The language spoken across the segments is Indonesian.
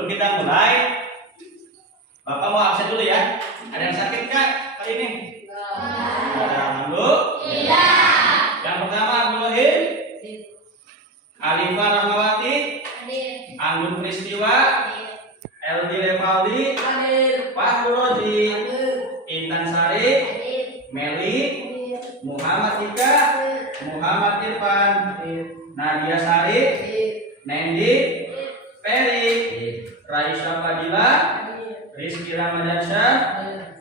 sebelum kita mulai, Bapak mau absen dulu ya. Ada yang sakit Kak kali ini? Alhamdulillah. Yang pertama Abdullah Alifah Rahmawati, Anggun Kristiwa, Eldi Levaldi, Fahru Rozi, Intan Sari, Meli, Muhammad Ika, Muhammad Irfan, Nadia Sari, Nendi, Ferry, Raisa Fadila, Rizky Ramadansyah,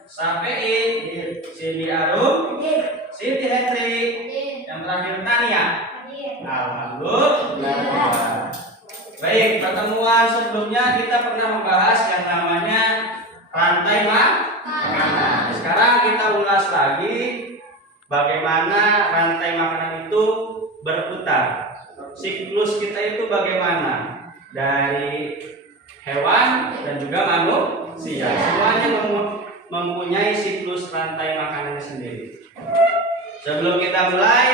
Sapei, Siti Arum, Siti Hendri, yang terakhir Tania. Alhamdulillah. Baik, pertemuan sebelumnya kita pernah membahas yang namanya rantai makanan. Sekarang kita ulas lagi bagaimana rantai makanan itu berputar. Siklus kita itu bagaimana? Dari hewan dan juga manusia. Semuanya mempunyai siklus rantai makanannya sendiri. Sebelum kita mulai,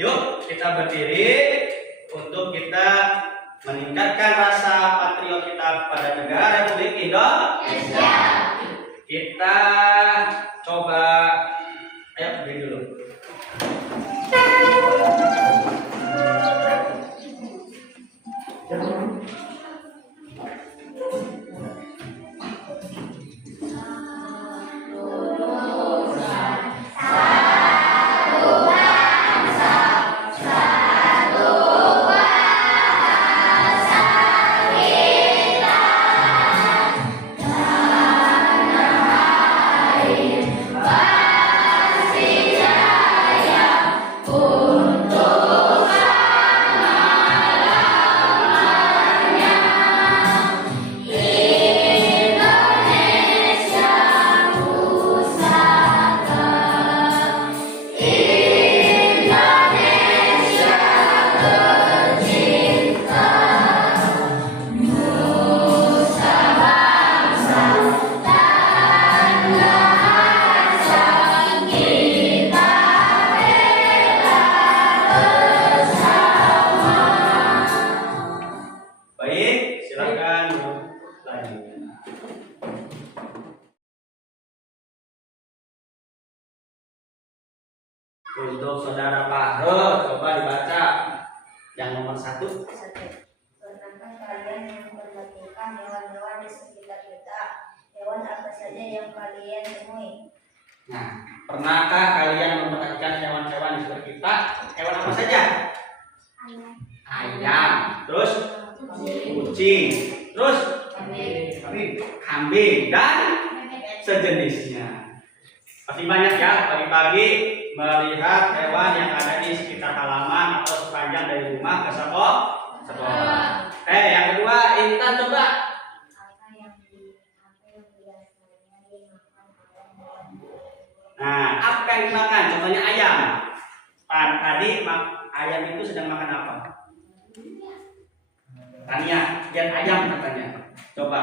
yuk kita berdiri untuk kita meningkatkan rasa patriot kita pada negara Republik Indonesia. Kita coba, ayo berdiri dulu. Untuk saudara Fahru, coba dibaca yang nomor 1. Pernahkah kalian memperhatikan hewan-hewan di sekitar kita? Hewan apa saja yang kalian temui? Nah, pernahkah kalian memperhatikan hewan-hewan di sekitar kita? Hewan apa saja? Ayam, terus kucing, terus kambing dan sejenisnya. Pasti banyak ya pagi-pagi melihat hewan yang ada di sekitar halaman atau sepanjang dari rumah ke sekolah. Yang kedua, Intan coba. Nah, apa yang dimakan? Contohnya ayam. Tadi ayam itu sedang makan apa? Tania, lihat ayam katanya. Coba.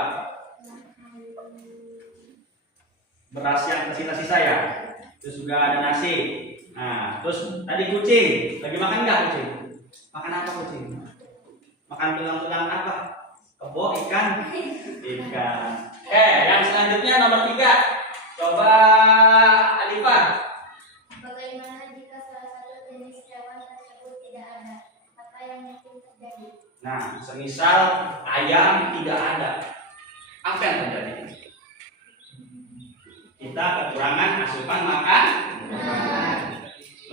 Beras yang tersisa-sisa ya. Terus juga ada nasi. Nah, terus tadi kucing. Lagi makan nggak kucing? Makan apa kucing? Makan tulang-tulang apa? Kebo, ikan? Ikan. Yang selanjutnya nomor 3. Coba Alifah. Bagaimana jika salah satu jenis hewan tersebut tidak ada? Apa yang mungkin terjadi? Nah, semisal ayam tidak ada. Apa yang terjadi? Kita kekurangan asupan makan.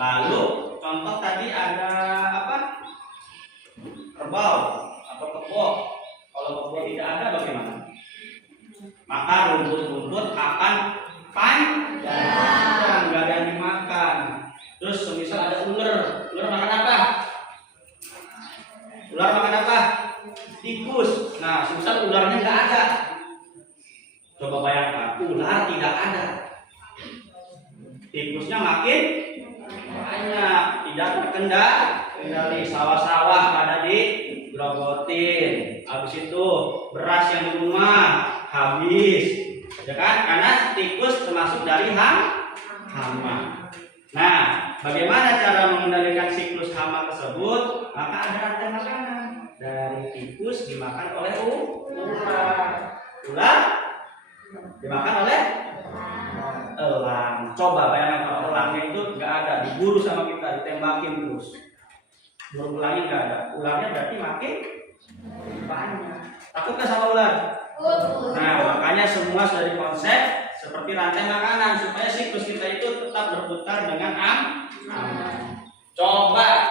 Lalu contoh tadi ada apa? Kerbau atau kebo. Kalau kebo tidak ada bagaimana? Maka rumput-rumput akan panjang, nggak ada yang dimakan. Terus semisal ada ular, ular makan apa? Ular makan apa? Tikus. Nah, semisal ularnya nggak ada. Coba bayangkan, ular tidak ada. Tikusnya makin banyak, tidak terkendali. Sawah-sawah pada digrogotin. Habis itu beras yang di rumah habis, ya kan? Karena tikus termasuk dari hama. Nah, bagaimana cara mengendalikan siklus hama tersebut? Maka ada rantai makanan. dari tikus dimakan oleh ular. Ular dimakan oleh elang. Coba bayangkan kalau elangnya itu nggak ada, diburu sama kita, ditembakin terus. Burung elangnya nggak ada, ularnya berarti makin banyak. Takut nggak sama ular? Nah, makanya semua sudah dikonsep seperti rantai makanan supaya siklus kita itu tetap berputar dengan aman. Coba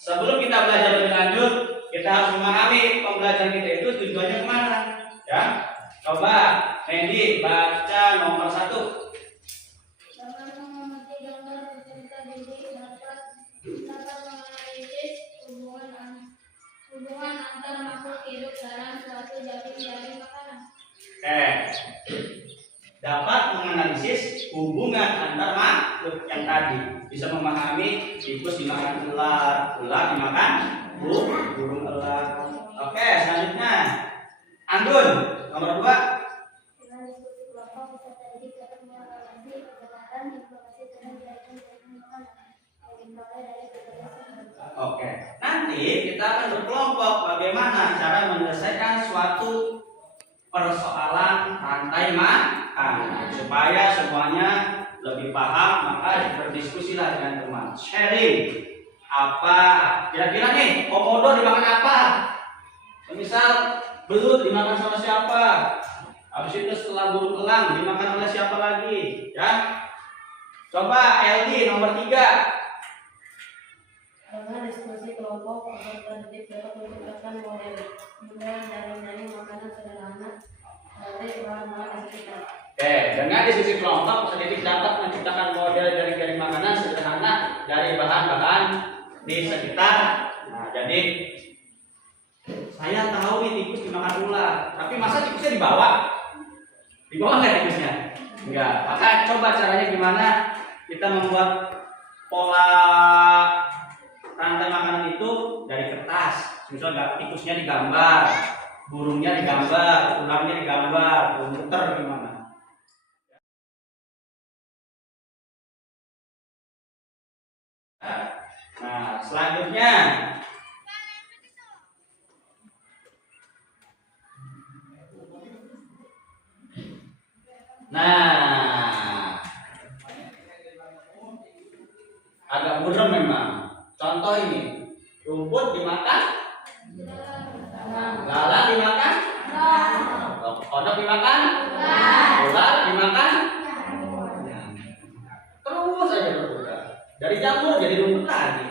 sebelum kita belajar lebih lanjut, kita harus memahami pembelajaran kita itu tujuannya kemana, ya? Coba, Randy baca nomor 1. Dapat mengamati gambar peserta didik dapat menganalisis hubungan antar makhluk hidup dalam suatu jaring makanan. Dapat menganalisis hubungan antar makhluk yang tadi. Bisa memahami tikus dimakan ular, ular dimakan burung elang. Oke, selanjutnya Andun nomor 2. Dengan diskusi kelompok peserta didik dapat menganalisis kebenaran informasi tentang jaring makanan yang diperoleh dari berbagai sumber. Oke, nanti kita akan berkelompok bagaimana cara menyelesaikan suatu persoalan rantai makanan supaya semuanya lebih paham. Maka berdiskusilah dengan teman, sharing apa kira-kira nih komodo dimakan apa, misal belut dimakan sama siapa, habis itu setelah burung elang dimakan oleh siapa lagi, ya. Coba LD nomor 3. Dengan diskusi kelompok peserta didik dapat menciptakan model jaring makanan sederhana dari bahan-bahan di sekitar. Oke, dengan diskusi kelompok peserta didik dapat menciptakan model jaring makanan sederhana dari bahan-bahan di sekitar. Nah, jadi saya tahu nih tikus dimakan ular, tapi masa tikusnya dibawa? Dibawa nggak tikusnya? Enggak. Maka coba caranya gimana kita membuat pola rantai makanan itu dari kertas. Misalnya tikusnya digambar, burungnya digambar, ularnya digambar, muter gimana? Nah, selanjutnya agak buram memang. Contoh ini, rumput dimakan, lalat dimakan, kodok dimakan, ular dimakan, terus aja berputar. Dari jamur jadi rumput lagi,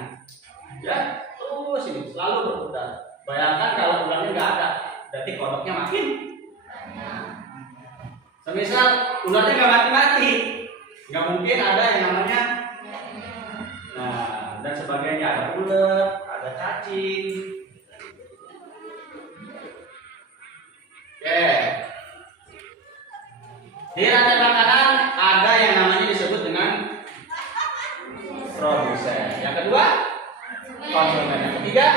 ya terus ini selalu berputar. Bayangkan kalau ularnya nggak ada, berarti kodoknya makin. Semisal ularnya nggak mati-mati, nggak mungkin ada yang namanya. Nah, dan sebagainya, ada ular, ada cacing. Oke. Di rantai makanan ada yang namanya disebut dengan produsen. Yang kedua, konsumen. Yang ketiga,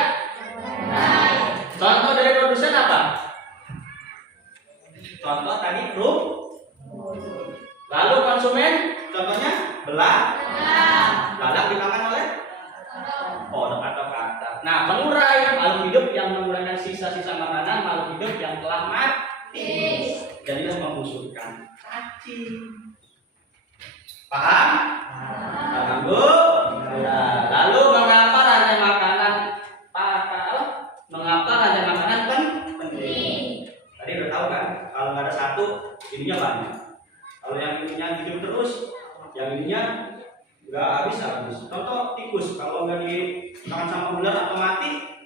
contoh dari produsen apa? Contoh tadi lalu konsumen, contohnya belalang dimakan oleh kodok atau katak. Nah, mengurai makhluk hidup yang menguraikan sisa-sisa makanan makhluk hidup yang telah mati. Jadilah membusukkan cacing. Paham? Paham, Bu? Nah, lalu mengapa rantai makanan penting? Tadi udah tahu kan? Kalau nggak ada satu, ininya banyak. Kalau yang ininya hidup terus, yang ininya nggak habis. Contoh tikus, kalau nggak dimakan sama ular atau mati,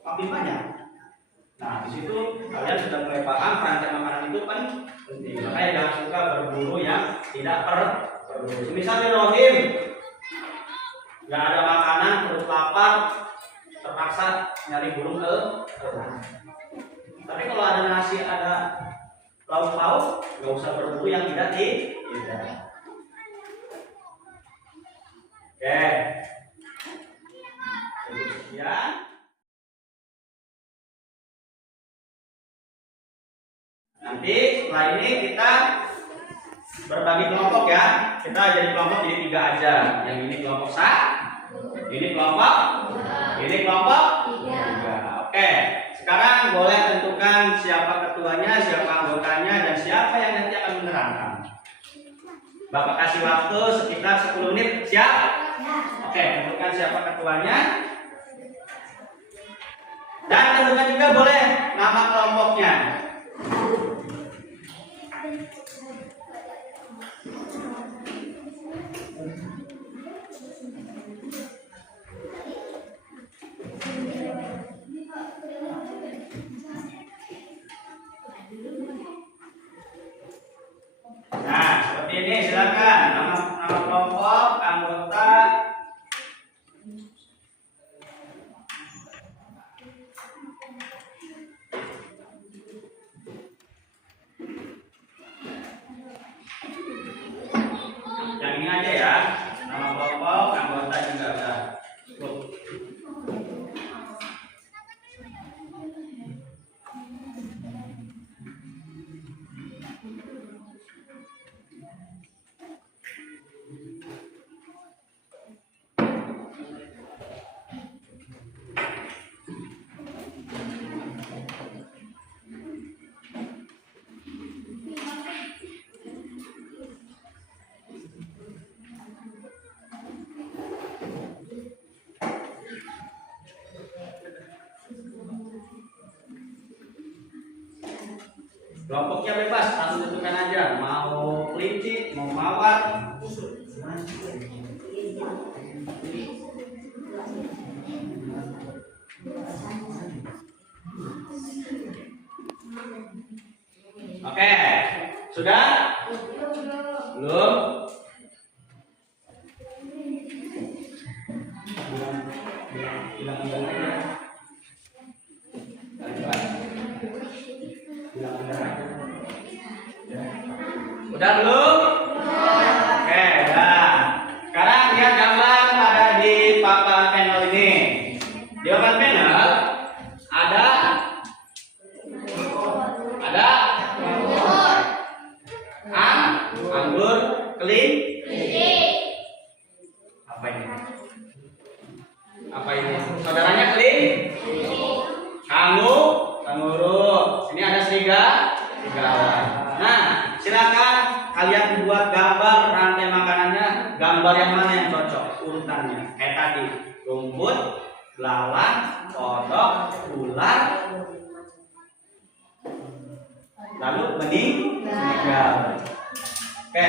makin banyak. Nah, di situ kalian sudah mulai paham rantai makanan itu penting. Makanya jangan suka berburu yang tidak perlu. Misalnya Rohim, nggak ada makanan, perut lapar, terpaksa nyari burung elang. Tapi kalau ada nasi, ada lauk pauk, nggak usah berburu yang tidak. Oke. Sekian. Nanti setelah ini kita berbagi kelompok ya. Kita jadi kelompok jadi 3 aja. Yang ini kelompok ini kelompok 3. Oke. Oke, sekarang boleh tentukan siapa ketuanya, siapa anggotanya, dan siapa yang nanti akan menerangkan. Bapak kasih waktu sekitar 10 menit. Siap? Oke, tentukan siapa ketuanya. Dan tentukan juga boleh nama kelompoknya. Nah, seperti ini, silakan nama kelompok, anggota. Yang ini aja ya, nama kelompok, anggota juga udah cukup. Kelompoknya bebas, langsung tentukan aja. Mau kelinci, mau mawar. Oke, sudah? Belum? Udah belum? Oke, udah. Sekarang lihat gambar ada di papan panel ini. Di papan panel ada anggur, kelinci. Apa ini? Apa ini? Saudaranya kelinci. Kanguru. Ini ada serigala. Nah, silakan kalian buat gambar rantai makanannya, gambar yang mana yang cocok urutannya. Kayak tadi, rumput, belalang, kodok, ular, lalu meninggal. Oke.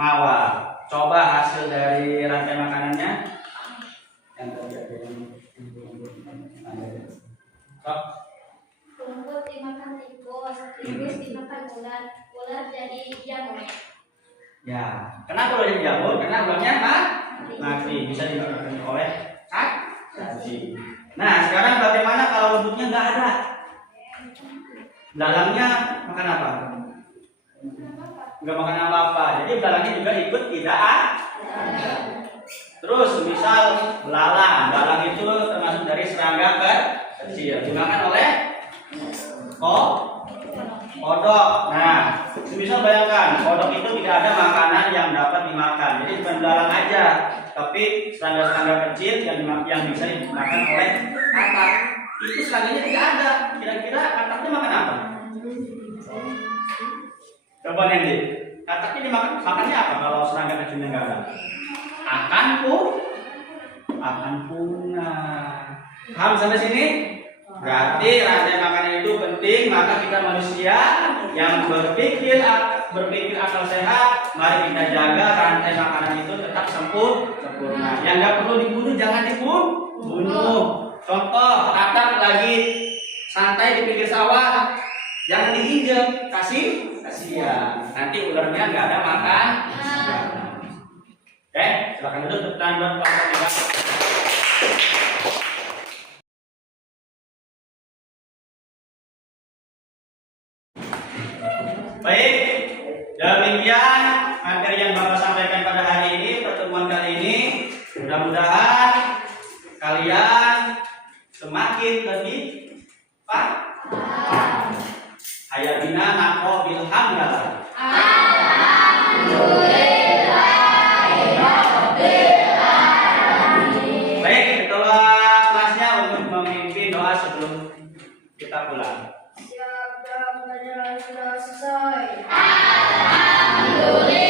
Mawar. Coba hasil dari rantai makanannya. Yang terjadi. Rumput dimakan tikus, tikus dimakan ular, ular jadi jamur. Ya, kenapa boleh jadi jamur? Karena ularnya mati, bisa dimakan oleh cacing. Nah, sekarang bagaimana kalau rumputnya nggak ada? Belalangnya makan apa? Nggak makan apa-apa. Jadi belalangnya juga ikut tidak ada. Terus misal belalang itu termasuk dari serangga kecil, dimakan oleh kodok. Nah, misal bayangkan kodok itu tidak ada makanan yang dapat dimakan. Jadi bukan belalang aja, tapi serangga-serangga kecil yang bisa dimakan oleh katak. Itu serangganya tidak ada. Kira-kira kataknya makan apa? Coba Nendi, kataknya makannya apa kalau serangga kecilnya nggak ada? Akan punah. Paham sampai sini? Berarti rantai makanan itu penting, maka kita manusia yang berpikir akal sehat, mari kita jaga rantai makanan itu tetap sempurna. Yang nggak perlu dibunuh jangan dibunuh. Contoh, Tatak lagi santai di pinggir sawah, jangan diinjek, kasihan. Nanti ularnya nggak ada makan. Oke, silakan duduk tepuk tangan buat kelompok 3. Baik, demikian materi yang Bapak sampaikan pada hari ini, pertemuan kali ini. Mudah-mudahan kalian semakin lebih paham. Hayatina nako bilhamdalillah. Baik, ketua kelasnya untuk memimpin doa sebelum kita pulang. Siap, dan pelajaran sudah selesai. Alhamdulillah.